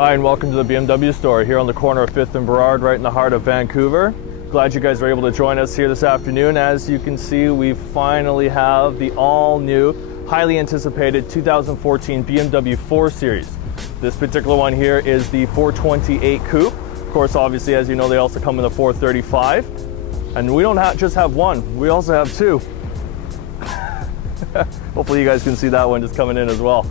Hi, and welcome to the BMW store here on the corner of 5th and Burrard, right in the heart of Vancouver. Glad you guys were able to join us here this afternoon. As you can see, we finally have the all-new, highly anticipated 2014 BMW 4 Series. This particular one here is the 428 Coupe. Of course, obviously, as you know, they also come in the 435. And we don't just have one, we also have two. Hopefully you guys can see that one just coming in as well.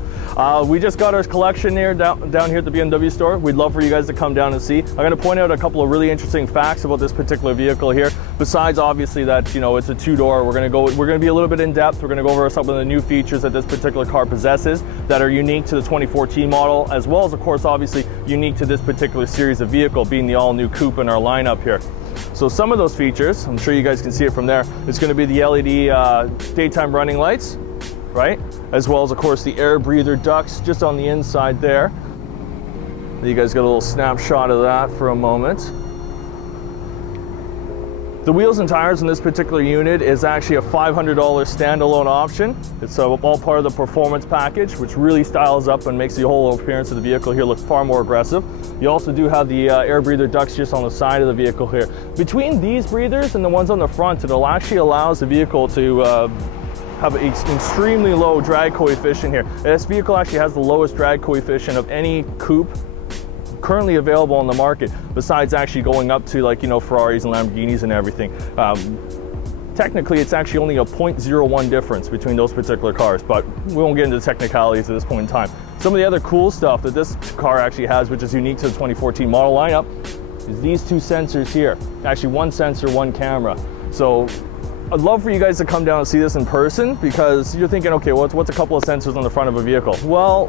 We just got our collection here down here at the BMW store. We'd love for you guys to come down and see. I'm going to point out a couple of really interesting facts about this particular vehicle here. Besides, obviously, that it's a two-door. We're going to be a little bit in depth. We're going to go over some of the new features that this particular car possesses that are unique to the 2014 model, as well as, of course, obviously unique to this particular series of vehicle, being the all-new coupe in our lineup here. So some of those features, I'm sure you guys can see it from there, it's going to be the LED daytime running lights, right? As well as, of course, the air breather ducts just on the inside there. You guys got a little snapshot of that for a moment. The wheels and tires in this particular unit is actually a $500 standalone option. It's all part of the performance package, which really styles up and makes the whole appearance of the vehicle here look far more aggressive. You also do have the air breather ducts just on the side of the vehicle here. Between these breathers and the ones on the front, it actually allows the vehicle to have an extremely low drag coefficient here. This vehicle actually has the lowest drag coefficient of any coupe currently available on the market, besides actually going up to, like, Ferraris and Lamborghinis and everything. Technically, it's actually only a 0.01 difference between those particular cars, but we won't get into the technicalities at this point in time. Some of the other cool stuff that this car actually has, which is unique to the 2014 model lineup, is these two sensors here. Actually, one sensor, one camera. So I'd love for you guys to come down and see this in person, because you're thinking, okay, what's a couple of sensors on the front of a vehicle? Well,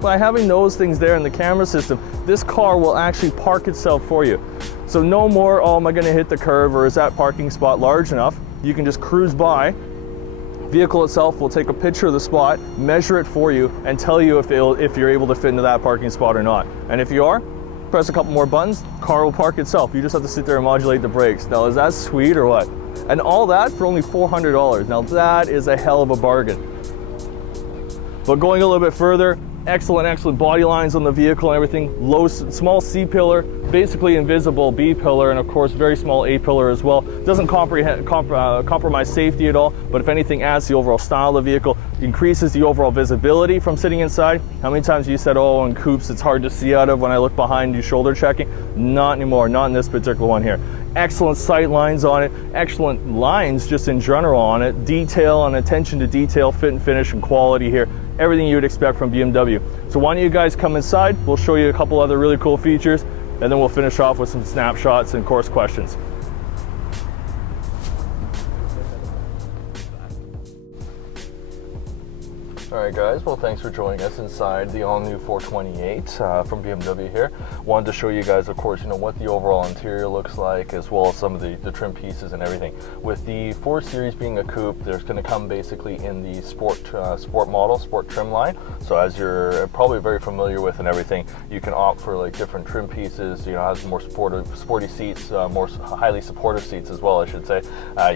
by having those things there in the camera system, this car will actually park itself for you. So no more, oh, am I going to hit the curve, or is that parking spot large enough? You can just cruise by. Vehicle itself will take a picture of the spot, measure it for you, and tell you if you're able to fit into that parking spot or not. And if you are, press a couple more buttons, car will park itself. You just have to sit there and modulate the brakes. Now, is that sweet or what? And all that for only $400. Now that is a hell of a bargain. But going a little bit further, excellent body lines on the vehicle and everything. Small C pillar, basically invisible B pillar, and of course very small A pillar as well. Doesn't compromise safety at all, but if anything, adds the overall style of the vehicle, increases the overall visibility from sitting inside. How many times you said, oh, in coupes it's hard to see out of when I look behind you shoulder checking? Not anymore, not in this particular one here. Excellent sight lines on it, excellent lines just in general on it, detail and attention to detail, fit and finish and quality here. Everything you would expect from BMW. So why don't you guys come inside, we'll show you a couple other really cool features, and then we'll finish off with some snapshots and, of course, questions. Alright guys, well, thanks for joining us inside the all-new 428 from BMW here. Wanted to show you guys, of course, what the overall interior looks like, as well as some of the trim pieces and everything. With the 4 Series being a coupe, there's going to come basically in the sport model, sport trim line. So as you're probably very familiar with and everything, you can opt for like different trim pieces. Has more sporty seats, more highly supportive seats as well, I should say,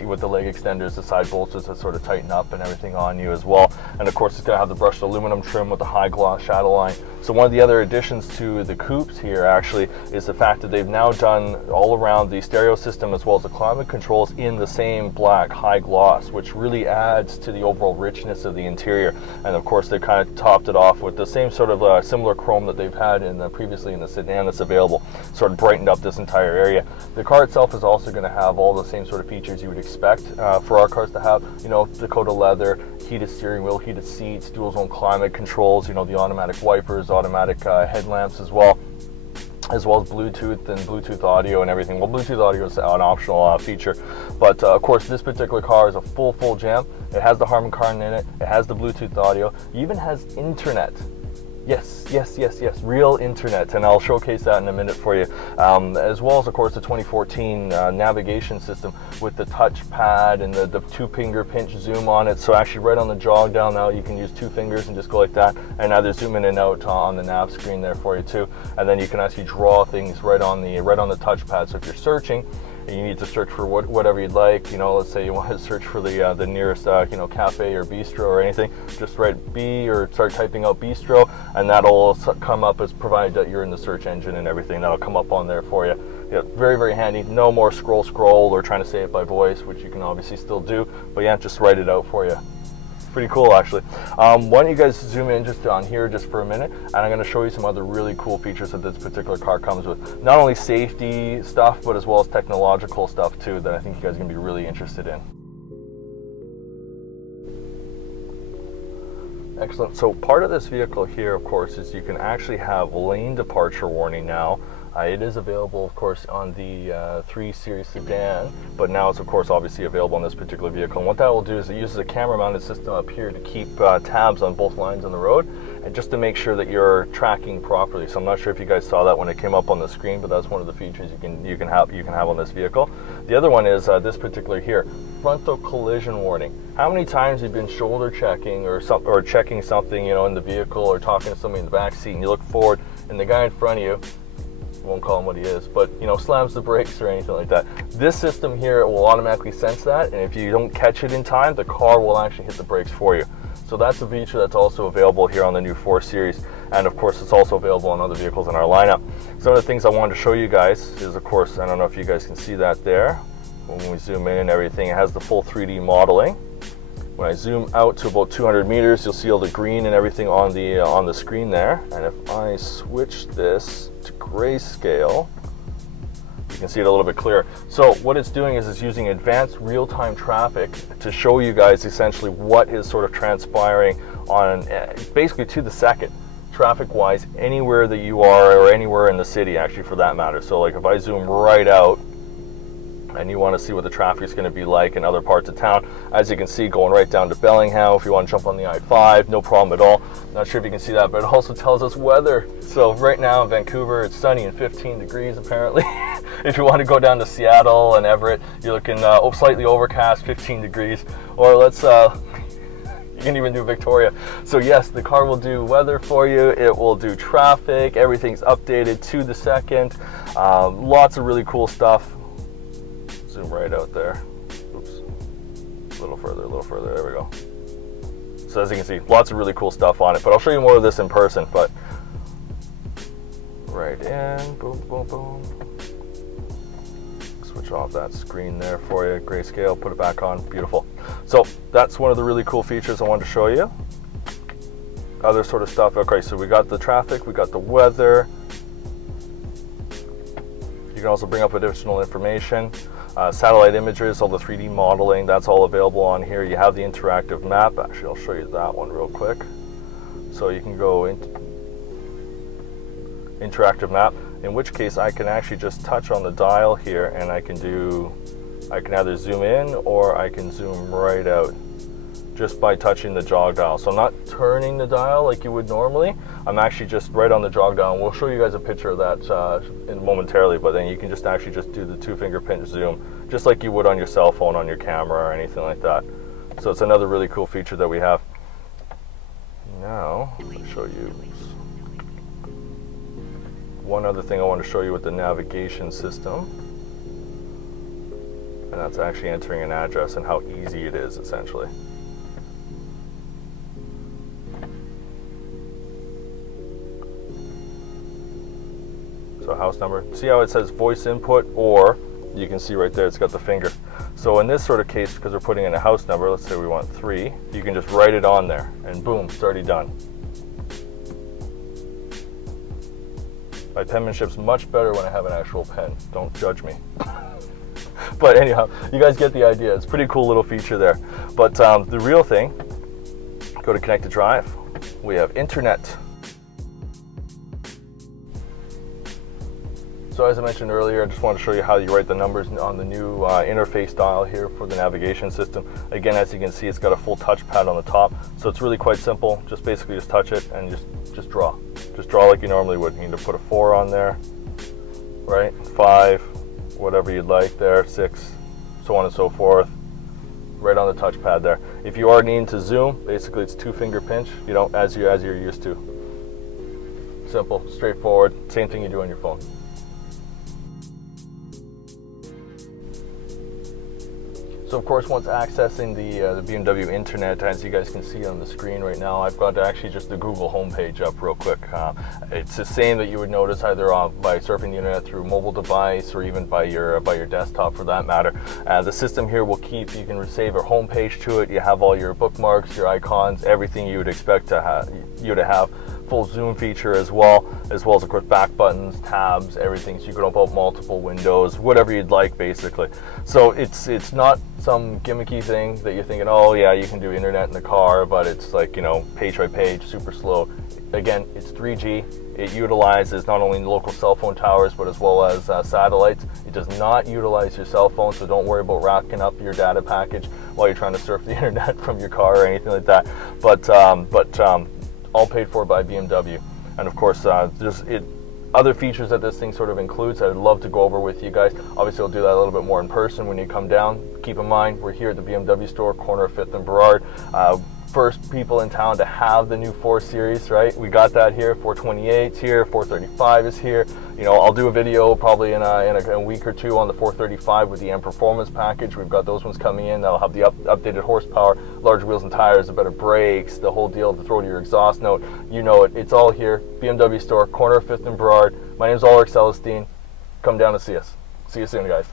with the leg extenders, the side bolsters that sort of tighten up and everything on you as well. And of course, it's going to have the brushed aluminum trim with the high gloss shadow line. So one of the other additions to the coupes here actually is the fact that they've now done all around the stereo system as well as the climate controls in the same black high gloss, which really adds to the overall richness of the interior. And of course, they've kind of topped it off with the same sort of similar chrome that they've had previously in the sedan that's available, sort of brightened up this entire area. The car itself is also going to have all the same sort of features you would expect for our cars to have. Dakota leather, heated steering wheel, heated seats, dual zone climate controls, the automatic wipers, automatic headlamps as well as Bluetooth and Bluetooth audio and everything. Well, Bluetooth audio is an optional feature, but of course this particular car is a full jam. It has the Harman Kardon in it, it has the Bluetooth audio, it even has internet. Yes, real internet, and I'll showcase that in a minute for you. As well as, of course, the 2014 navigation system with the touchpad and the 2-finger pinch zoom on it. So actually right on the jog down now, you can use 2 fingers and just go like that, and either zoom in and out on the nav screen there for you too. And then you can actually draw things right on the touchpad. So if you're searching, and you need to search for whatever you'd like. You know, let's say you want to search for the nearest you know, cafe or bistro or anything, just write B or start typing out bistro, and that'll come up, as provided that you're in the search engine and everything. That'll come up on there for you. Yeah, very, very handy. No more scroll or trying to say it by voice, which you can obviously still do, but yeah, just write it out for you. Pretty cool, actually. Why don't you guys zoom in just on here just for a minute, and I'm going to show you some other really cool features that this particular car comes with. Not only safety stuff, but as well as technological stuff too, that I think you guys are going to be really interested in. Excellent. So part of this vehicle here, of course, is you can actually have lane departure warning now. It is available, of course, on the 3 Series sedan, but now it's, of course, obviously available on this particular vehicle. And what that will do is it uses a camera-mounted system up here to keep tabs on both lines on the road, and just to make sure that you're tracking properly. So I'm not sure if you guys saw that when it came up on the screen, but that's one of the features you can have on this vehicle. The other one is this particular here, frontal collision warning. How many times have you been shoulder checking or checking something, you know, in the vehicle, or talking to somebody in the back seat, and you look forward, and the guy in front of you, won't call him what he is, but you know, slams the brakes or anything like that. This system here will automatically sense that, and if you don't catch it in time, the car will actually hit the brakes for you. So that's a feature that's also available here on the new 4 Series, and of course it's also available on other vehicles in our lineup. Some of the things I wanted to show you guys is, of course, I don't know if you guys can see that there. When we zoom in and everything, it has the full 3D modeling. When I zoom out to about 200 meters, you'll see all the green and everything on the screen there. And if I switch this to grayscale, you can see it a little bit clearer. So what it's doing is it's using advanced real-time traffic to show you guys essentially what is sort of transpiring on basically to the second, traffic-wise, anywhere that you are, or anywhere in the city, actually, for that matter. So like if I zoom right out, and you want to see what the traffic is going to be like in other parts of town, as you can see, going right down to Bellingham, if you want to jump on the I-5, no problem at all. Not sure if you can see that, but it also tells us weather. So right now in Vancouver, it's sunny and 15 degrees apparently. If you want to go down to Seattle and Everett, you're looking slightly overcast, 15 degrees. Or let's you can even do Victoria. So yes, the car will do weather for you, it will do traffic, everything's updated to the second. Lots of really cool stuff. Zoom right out there. Oops. A little further, there we go. So as you can see, lots of really cool stuff on it, but I'll show you more of this in person. But right in, boom, boom, boom. Switch off that screen there for you, grayscale, put it back on, beautiful. So that's one of the really cool features I wanted to show you. Other sort of stuff, okay, so we got the traffic, we got the weather. You can also bring up additional information. Satellite images, all the 3D modeling, that's all available on here. You have the interactive map. Actually, I'll show you that one real quick. So you can go into interactive map, in which case I can actually just touch on the dial here, and I can either zoom in or I can zoom right out just by touching the jog dial. So I'm not turning the dial like you would normally. I'm actually just right on the jog dial, and we'll show you guys a picture of that momentarily, but then you can just actually just do the 2-finger pinch zoom, just like you would on your cell phone, on your camera, or anything like that. So it's another really cool feature that we have. Now, I'll show you one other thing I want to show you with the navigation system, and that's actually entering an address and how easy it is, essentially. So house number, see how it says voice input, or you can see right there it's got the finger. So in this sort of case, because we're putting in a house number, let's say we want 3, you can just write it on there and boom, it's already done. My penmanship's much better when I have an actual pen, don't judge me. But anyhow, you guys get the idea. It's a pretty cool little feature there. But the real thing, go to Connect to Drive, we have internet. So as I mentioned earlier, I just want to show you how you write the numbers on the new interface dial here for the navigation system. Again, as you can see, it's got a full touchpad on the top, so it's really quite simple. Just basically just touch it and just draw. Just draw like you normally would. You need to put a 4 on there, right? 5, whatever you'd like there, 6, so on and so forth, right on the touchpad there. If you are needing to zoom, basically it's 2-finger pinch, you know, as you're used to. Simple, straightforward, same thing you do on your phone. So of course, once accessing the BMW internet, as you guys can see on the screen right now, I've got actually just the Google homepage up real quick. It's the same that you would notice either by surfing the internet through a mobile device or even by your desktop for that matter. The system here will you can save a homepage to it. You have all your bookmarks, your icons, everything you would expect to have. Full zoom feature as well as of course back buttons, tabs, everything, so you can open up multiple windows, whatever you'd like basically. So it's not some gimmicky thing that you're thinking, oh yeah, you can do internet in the car, but it's like, you know, page by page, super slow. Again, it's 3G. It utilizes not only local cell phone towers, but as well as satellites. It does not utilize your cell phone, so don't worry about racking up your data package while you're trying to surf the internet from your car or anything like that. But all paid for by BMW. And of course, there's other features that this thing sort of includes that I'd love to go over with you guys. Obviously, I'll do that a little bit more in person when you come down. Keep in mind, we're here at the BMW store, corner of 5th and Burrard. First people in town to have the new 4 Series, right? We got that here. 428's here, 435 is here. You know, I'll do a video probably in a week or two on the 435 with the M Performance package. We've got those ones coming in. That'll have the updated horsepower, larger wheels and tires, the better brakes, the whole deal to throw to your exhaust note. You know it. It's all here. BMW store, corner of 5th and Burrard. My name is Ulrich Celestine. Come down and see us. See you soon, guys.